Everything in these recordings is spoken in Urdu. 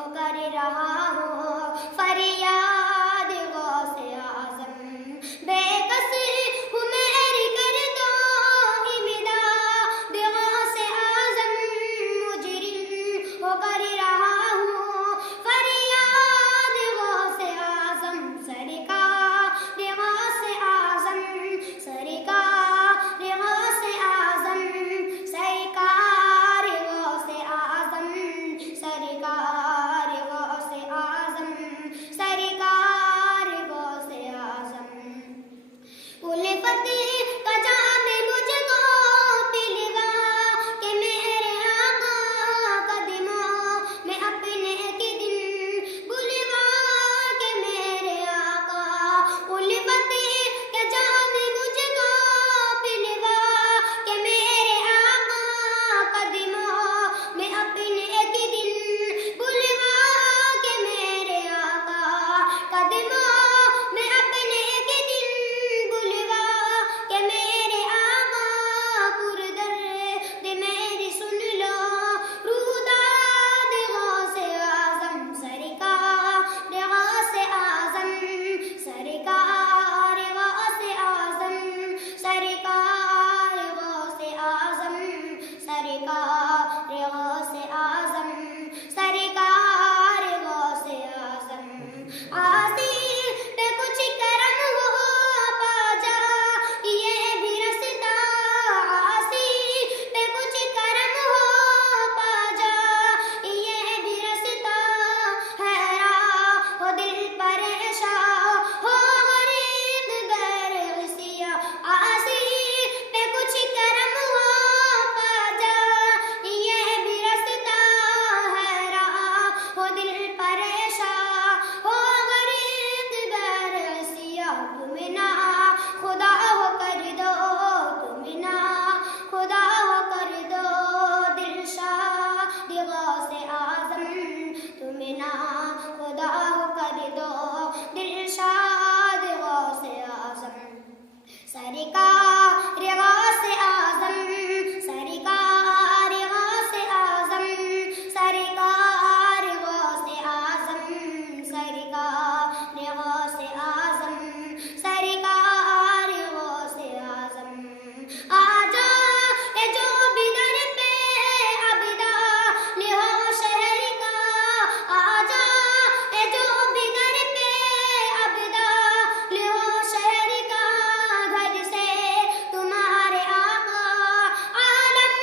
ہو کر رہا ہوں فریاد غوث اعظم بے کس ہوں میری کر دو امداد غوث اعظم مجرم ہو کر رہا ہوں فریاد غوث اعظم سرکار غوث اعظم سرکار غوث اعظم سرکار غوث اعظم سرکار غوث اعظم سرکار غوث اعظم الفت کا جام مجھ کو پلوا کہ میرے آقا قدموں میں اپنے کے دن بلوا کہ میرے آقا الفت کا جام مجھ کو پلوا کہ میرے آقا قدموں میں اپنے کے دن بلوا کہ میرے آقا قدموں میں اپنے کے دن بلوا کہ میرے آقا پردرد میری سن لو روداد غوث اعظم سرکار غوث اعظم سرکار غوث اعظم سرکار غوث اعظم سرکار غوث اعظم سرکار غوث اعظم آسیر پہ کچھ کرم ہو پا جا یہ بھی رستا آسیر پہ کچھ کرم ہو پا جا یہ بھی رستا حیران ہو دل پریشان ہو غریب غیر سیا آسیر پہ کچھ کرم ہو پا جا یہ بھی رستا حیران ہو دل پریشان ہو غریب غیر سیا تم نہ خدا ہو کر دو تم نہ خدا ہو کر دو دل شاد غوث اعظم تم نہ خدا ہو کر دو دل شاد غوث اعظم سرکار غوث اعظم سرکار غوث اعظم سرکار غوث اعظم سرکار غوث اعظم سرکار غوث اعظم آجا اے جو بھی در پہ عبدا لہو شہر کا آجا اے جو بھی در پہ عبدا لہو شہر کا گھر سے تمہارے آقا عالم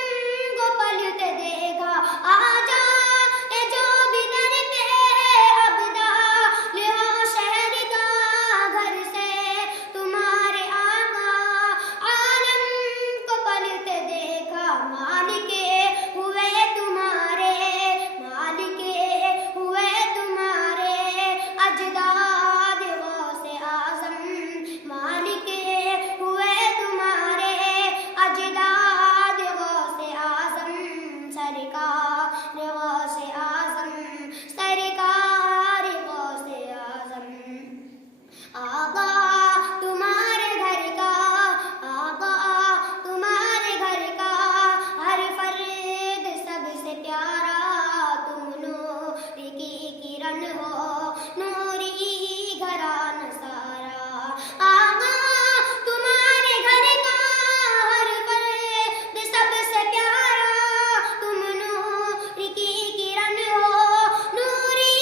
کو پلٹ دے گا آجا اے جو بھی در پہ عبدا لہو شہر کا گھر سے تمہارے آقا عالم کو پلٹ دے گا مالک ہوئے تمہارے مالک ہوئے تمہارے اجداد غوث اعظم مالک ہوئے تمہارے اجداد غوث اعظم سرکار غوث اعظم سرکار غوث اعظم آقا تمہارے گھر کا آقا تمہارے گھر کا ہر فرد سب سے پیارا تم نور کی کرن ہو نوری گھرانہ سارا آقا تمہارے گھر کا ہر فرد سب سے پیارا تم نور کی کرن ہو نوری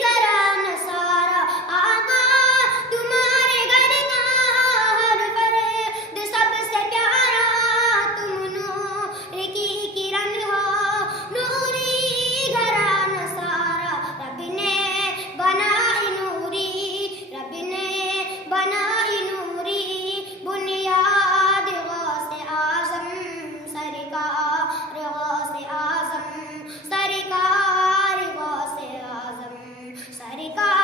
گھرانہ سارا آقا تمہارے گھر کا ہر فرد سب سے پیارا تم نور کی کرن ہو نوری گھرانہ سارا رب نے بنائی نوری رب نے بنائی نوری بنیاد غوث اعظم سرکار غوث اعظم سرکار غوث اعظم سرکار